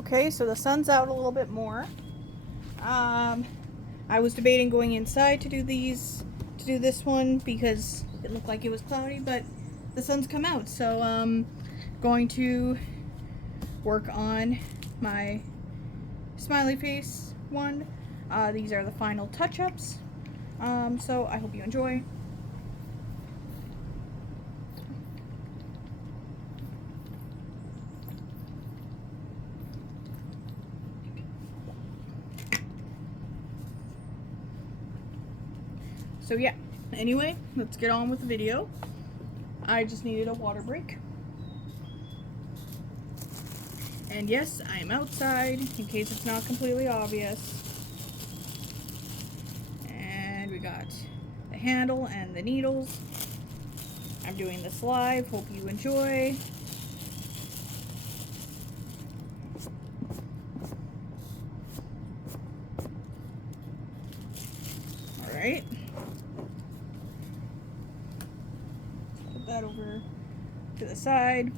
Okay, so the sun's out a little bit more. I was debating going inside to do this one because it looked like it was cloudy, but the sun's come out, so going to work on my smiley face one. These are the final touch-ups. So I hope you enjoy. So yeah, anyway, let's get on with the video. I just needed a water break. And yes, I am outside, in case it's not completely obvious. And we got the handle and the needles. I'm doing this live, hope you enjoy. Alright. Put that over to the side.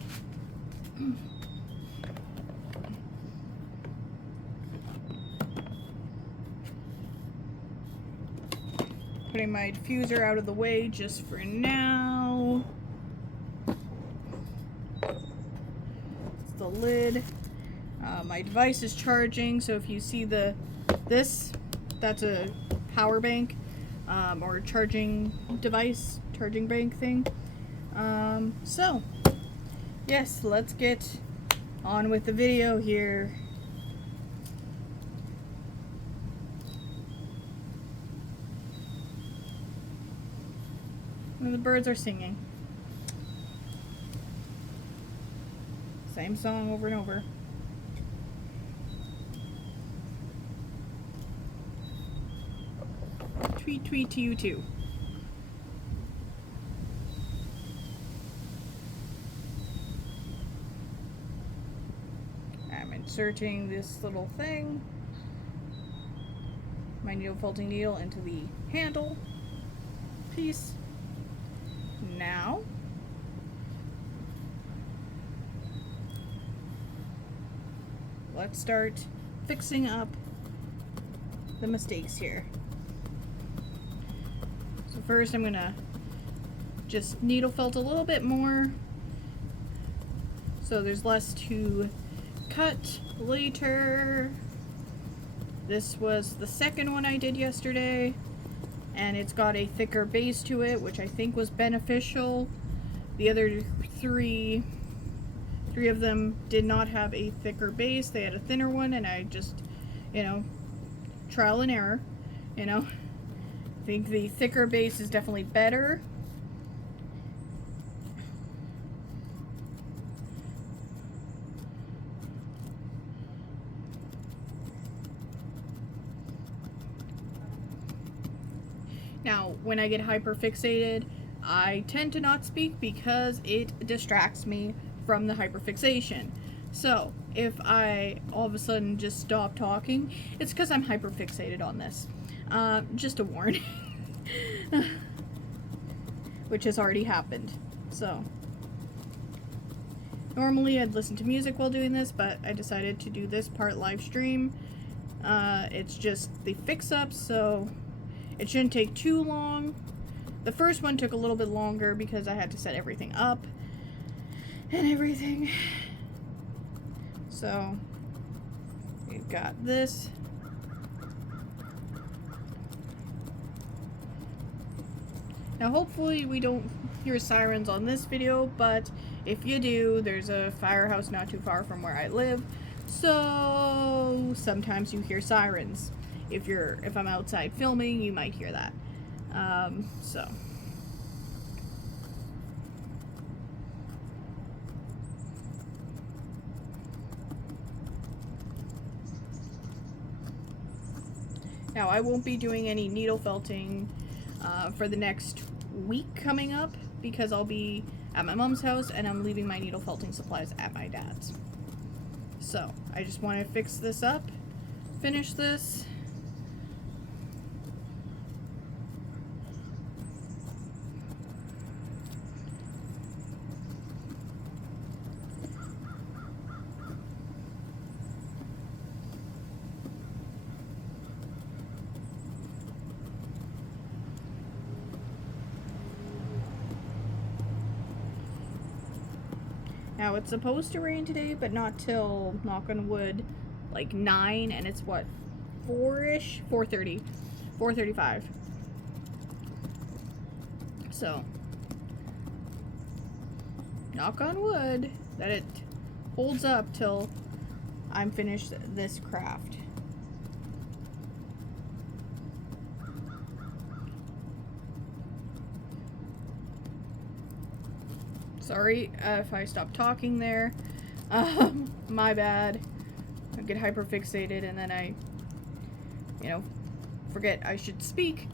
Putting my diffuser out of the way just for now. It's the lid. My device is charging, so if you see this, that's a power bank or charging device, charging bank thing. So, yes, let's get on with the video here. And the birds are singing. Same song over and over. Tweet, tweet to you too. I'm inserting this little thing, my needle felting needle, into the handle piece. Now, let's start fixing up the mistakes here. So first I'm gonna just needle felt a little bit more so there's less to cut later. This was the second one I did yesterday, and it's got a thicker base to it, which I think was beneficial. The other three of them did not have a thicker base. They had a thinner one, and I just, trial and error, I think the thicker base is definitely better. Now, when I get hyperfixated, I tend to not speak because it distracts me from the hyperfixation. So, if I all of a sudden just stop talking, it's because I'm hyperfixated on this. Just a warning. Which has already happened. So, normally I'd listen to music while doing this, but I decided to do this part live stream. It's just the fix-up, so it shouldn't take too long. The first one took a little bit longer because I had to set everything up and everything. So, we've got this. Now hopefully we don't hear sirens on this video, but if you do, there's a firehouse not too far from where I live, so sometimes you hear sirens. If I'm outside filming, you might hear that. So. Now, I won't be doing any needle felting for the next week coming up because I'll be at my mom's house and I'm leaving my needle felting supplies at my dad's. So, I just want to fix this up, finish this. Now it's supposed to rain today, but not till, knock on wood, like 9, and it's what, 4-ish? 4:30. 4:35. So, knock on wood that it holds up till I'm finished this craft. Sorry if I stop talking there. My bad. I get hyperfixated and then I, forget I should speak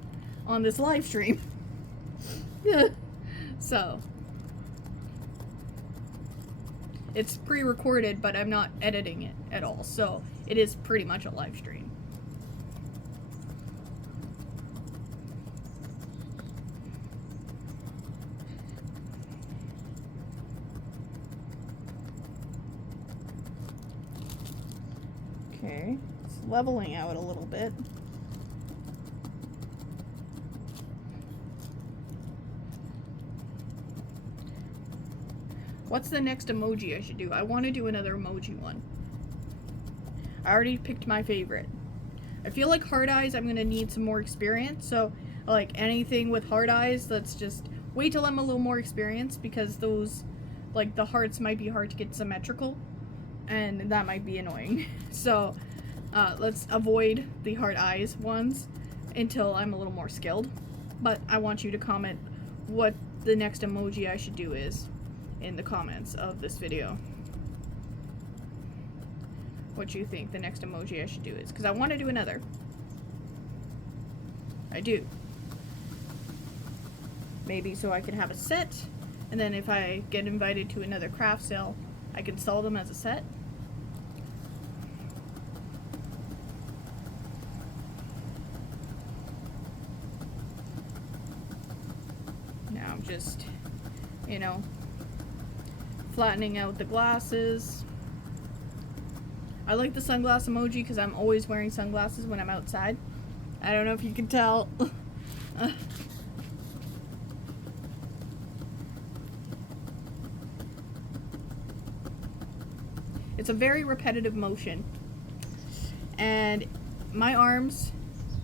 on this live stream. So, it's pre-recorded, but I'm not editing it at all. So, it is pretty much a live stream. Okay, it's leveling out a little bit. What's the next emoji I should do? I want to do another emoji one. I already picked my favorite. I feel like heart eyes, I'm going to need some more experience. So, like, anything with heart eyes, let's just wait till I'm a little more experienced, because those, like, the hearts might be hard to get symmetrical. And that might be annoying. So, let's avoid the heart eyes ones until I'm a little more skilled. But I want you to comment what the next emoji I should do is in the comments of this video. What you think the next emoji I should do is. Because I want to do another. I do. Maybe so I can have a set. And then if I get invited to another craft sale, I can sell them as a set. Now I'm just, flattening out the glasses. I like the sunglass emoji because I'm always wearing sunglasses when I'm outside. I don't know if you can tell. It's a very repetitive motion. And my arms,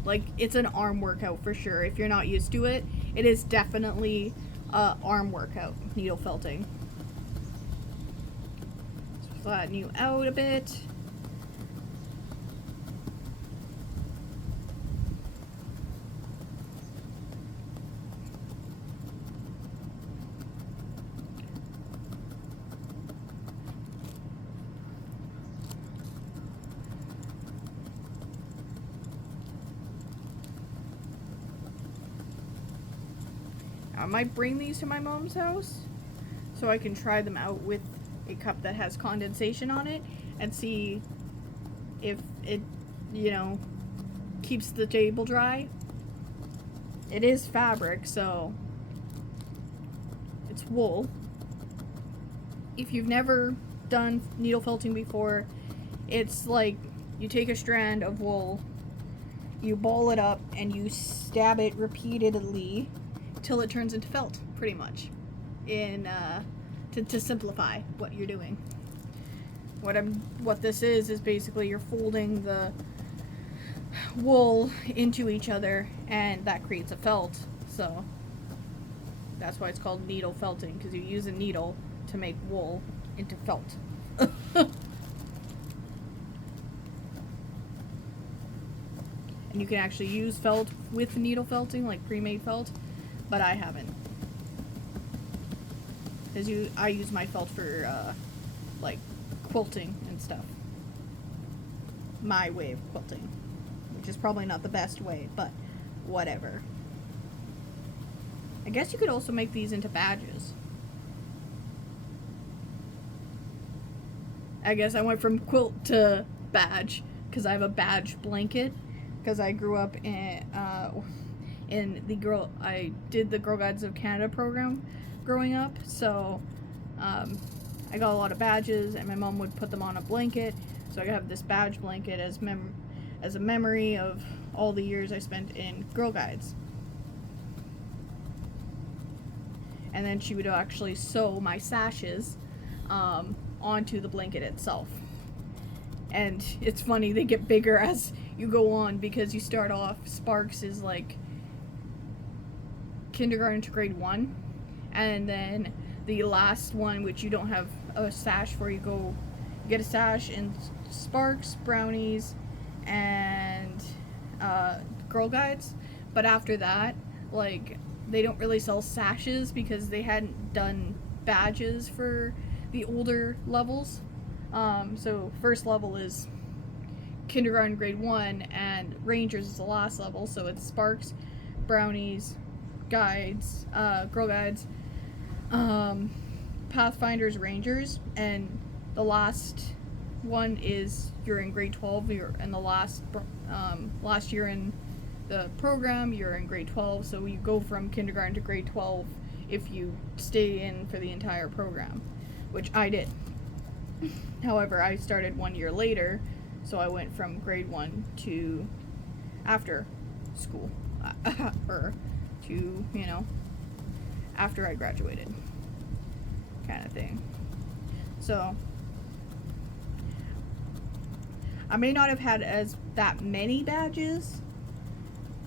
like, it's an arm workout for sure. If you're not used to it, it is definitely a arm workout, needle felting. Let's flatten you out a bit. I might bring these to my mom's house so I can try them out with a cup that has condensation on it and see if it, keeps the table dry. It is fabric, so it's wool. If you've never done needle felting before, it's like you take a strand of wool, you ball it up, and you stab it repeatedly till it turns into felt, pretty much, to simplify what you're doing. What this is basically you're folding the wool into each other, and that creates a felt. So that's why it's called needle felting, because you use a needle to make wool into felt. And you can actually use felt with needle felting, like pre-made felt. But I haven't, because I use my felt for like quilting and stuff. My way of quilting, which is probably not the best way, but whatever. I guess you could also make these into badges. I guess I went from quilt to badge because I have a badge blanket, because I grew up in I did the Girl Guides of Canada program growing up, so I got a lot of badges, and my mom would put them on a blanket, so I have this badge blanket as a memory of all the years I spent in Girl Guides. And then she would actually sew my sashes onto the blanket itself. And it's funny, they get bigger as you go on, because you start off, Sparks is like kindergarten to grade 1, and then the last one, which you don't have a sash for, you get a sash in Sparks, Brownies, and Girl Guides. But after that, like, they don't really sell sashes because they hadn't done badges for the older levels. So first level is kindergarten grade 1, and Rangers is the last level, so it's Sparks, Brownies, Guides, Girl Guides, Pathfinders, Rangers, and the last one is you're in grade 12, and the last year in the program, you're in grade 12, so you go from kindergarten to grade 12 if you stay in for the entire program, which I did. However, I started 1 year later, so I went from grade 1 to after school, or to, after I graduated, kind of thing. So I may not have had that many badges.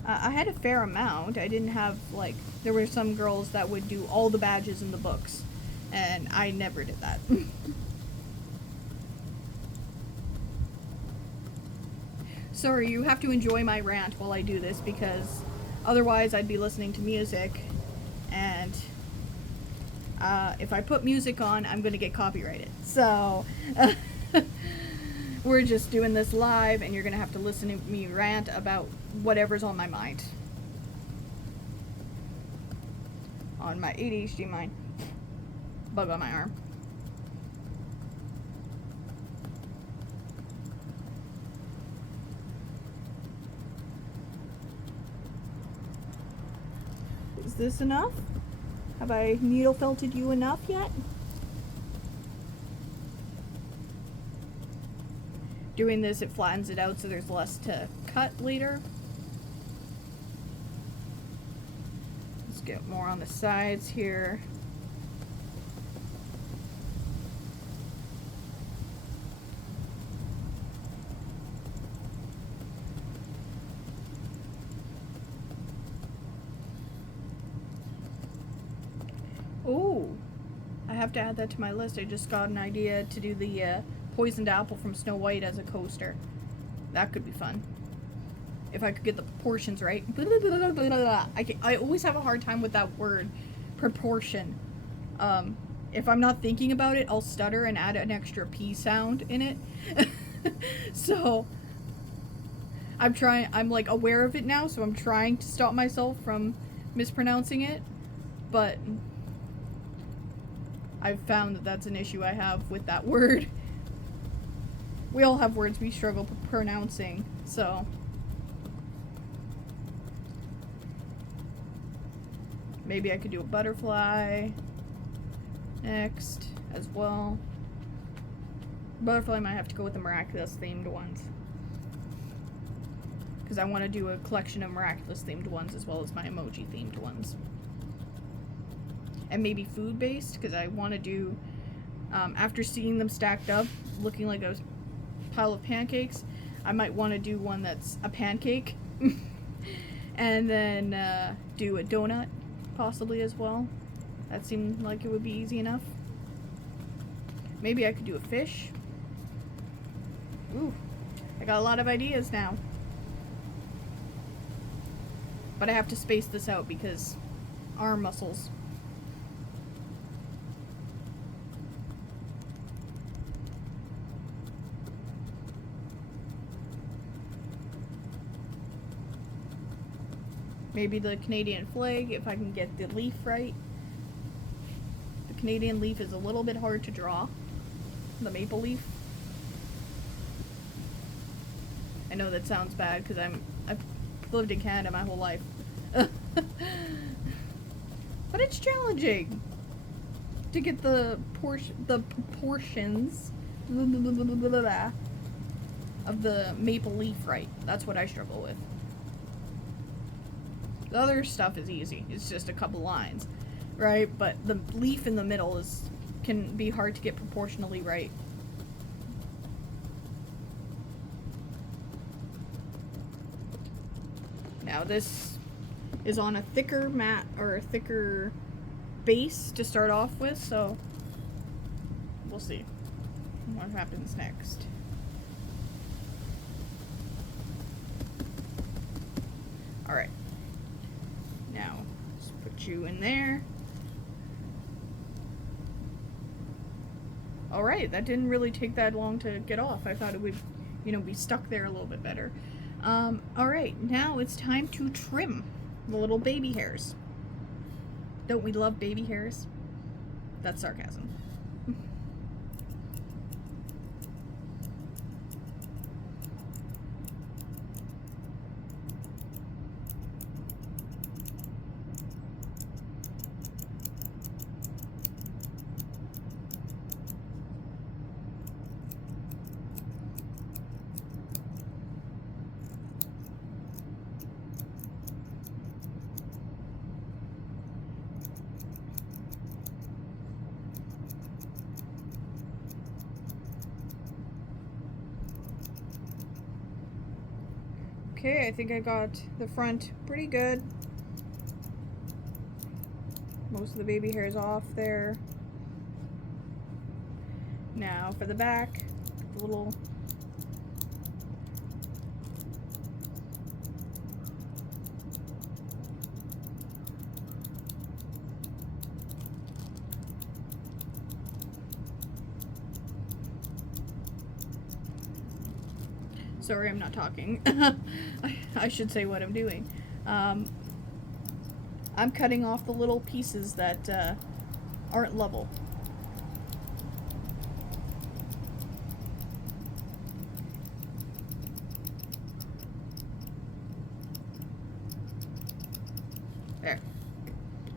I had a fair amount. I didn't have, like, there were some girls that would do all the badges in the books, and I never did that. Sorry, you have to enjoy my rant while I do this, because otherwise I'd be listening to music, and if I put music on, I'm going to get copyrighted. So we're just doing this live, and you're going to have to listen to me rant about whatever's on my mind. On my ADHD mind. Bug on my arm. Is this enough? Have I needle felted you enough yet? Doing this, it flattens it out so there's less to cut later. Let's get more on the sides here. Oh, I have to add that to my list. I just got an idea to do the poisoned apple from Snow White as a coaster. That could be fun. If I could get the proportions right. I always have a hard time with that word, proportion. If I'm not thinking about it, I'll stutter and add an extra P sound in it. So I'm like aware of it now, so I'm trying to stop myself from mispronouncing it. But I've found that that's an issue I have with that word. We all have words we struggle pronouncing, so. Maybe I could do a butterfly next as well. Butterfly might have to go with the miraculous themed ones, because I want to do a collection of miraculous themed ones as well as my emoji themed ones. And maybe food based, because I want to do, after seeing them stacked up looking like a pile of pancakes, I might want to do one that's a pancake. And then do a donut possibly as well. That seemed like it would be easy enough. Maybe I could do a fish. Ooh, I got a lot of ideas now. But I have to space this out because arm muscles. Maybe the Canadian flag, if I can get the leaf right. The Canadian leaf is a little bit hard to draw. The maple leaf. I know that sounds bad because I've lived in Canada my whole life. But it's challenging to get the proportions of the maple leaf right. That's what I struggle with. The other stuff is easy. It's just a couple lines, right? But the leaf in the middle is can be hard to get proportionally right. Now this is on a thicker mat or a thicker base to start off with, so we'll see what happens next. Alright, now let's put you in there. Alright, that didn't really take that long to get off. I thought it would, be stuck there a little bit better. Alright, now it's time to trim the little baby hairs. Don't we love baby hairs? That's sarcasm. Okay, I think I got the front pretty good. Most of the baby hair is off there. Now for the back, the little sorry, I'm not talking. I should say what I'm doing. I'm cutting off the little pieces that aren't level. There.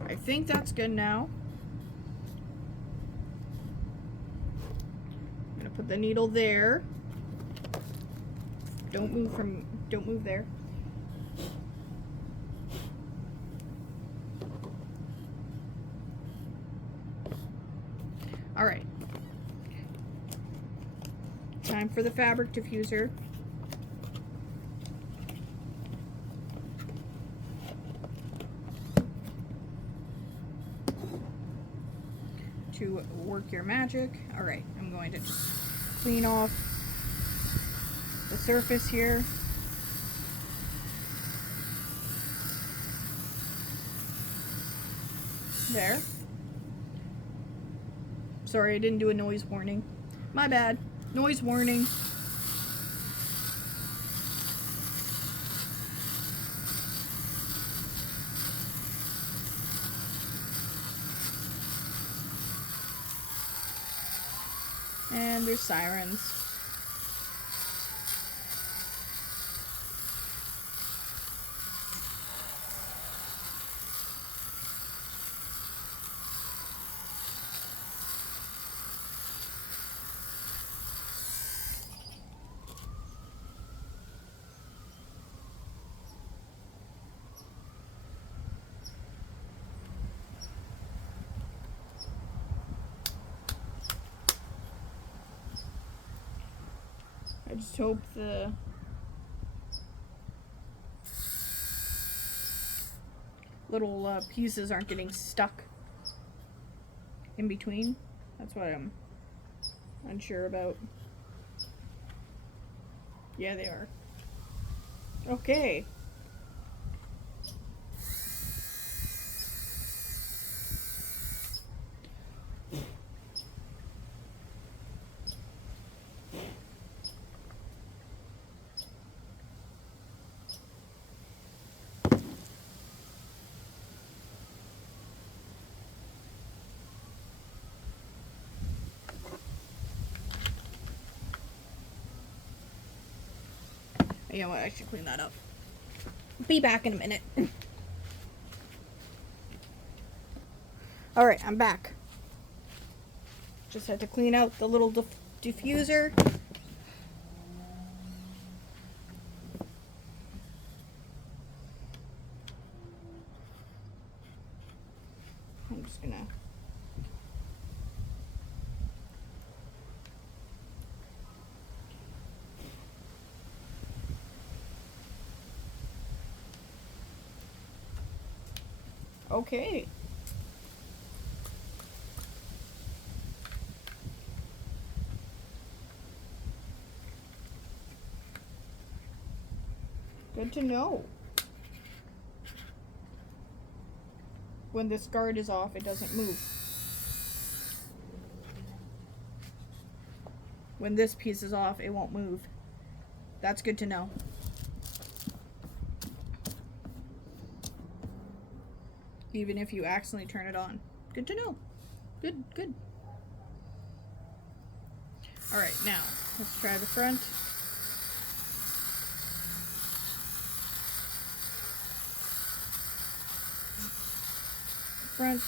I think that's good now. I'm gonna put the needle there. Don't move there. All right. Time for the fabric diffuser. To work your magic. All right, I'm going to just clean off the surface here. There. Sorry, I didn't do a noise warning. My bad. Noise warning. And there's sirens. I just hope the little pieces aren't getting stuck in between. That's what I'm unsure about. Yeah, they are. Okay. You know what, I should clean that up. Be back in a minute. Alright, I'm back. Just had to clean out the little diffuser. I'm just gonna Okay. Good to know. When this guard is off, it doesn't move. When this piece is off, it won't move. That's good to know. Even if you accidentally turn it on. Good to know. Good, good. Alright, now, let's try the front. Front.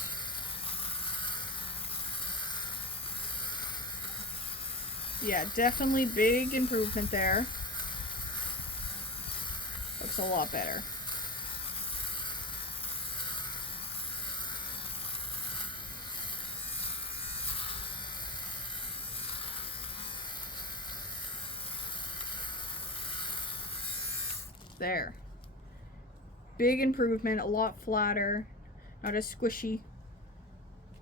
Yeah, definitely big improvement there. Looks a lot better. There. Big improvement, a lot flatter, not as squishy.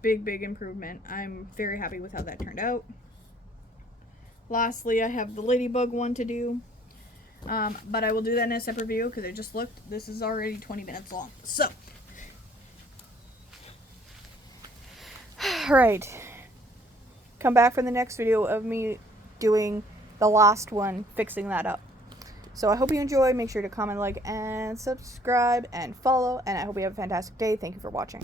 Big, big improvement. I'm very happy with how that turned out. Lastly, I have the ladybug one to do. But I will do that in a separate video because I just looked. This is already 20 minutes long. So. Alright. Come back for the next video of me doing the last one, fixing that up. So I hope you enjoy. Make sure to comment, like, and subscribe, and follow. And I hope you have a fantastic day. Thank you for watching.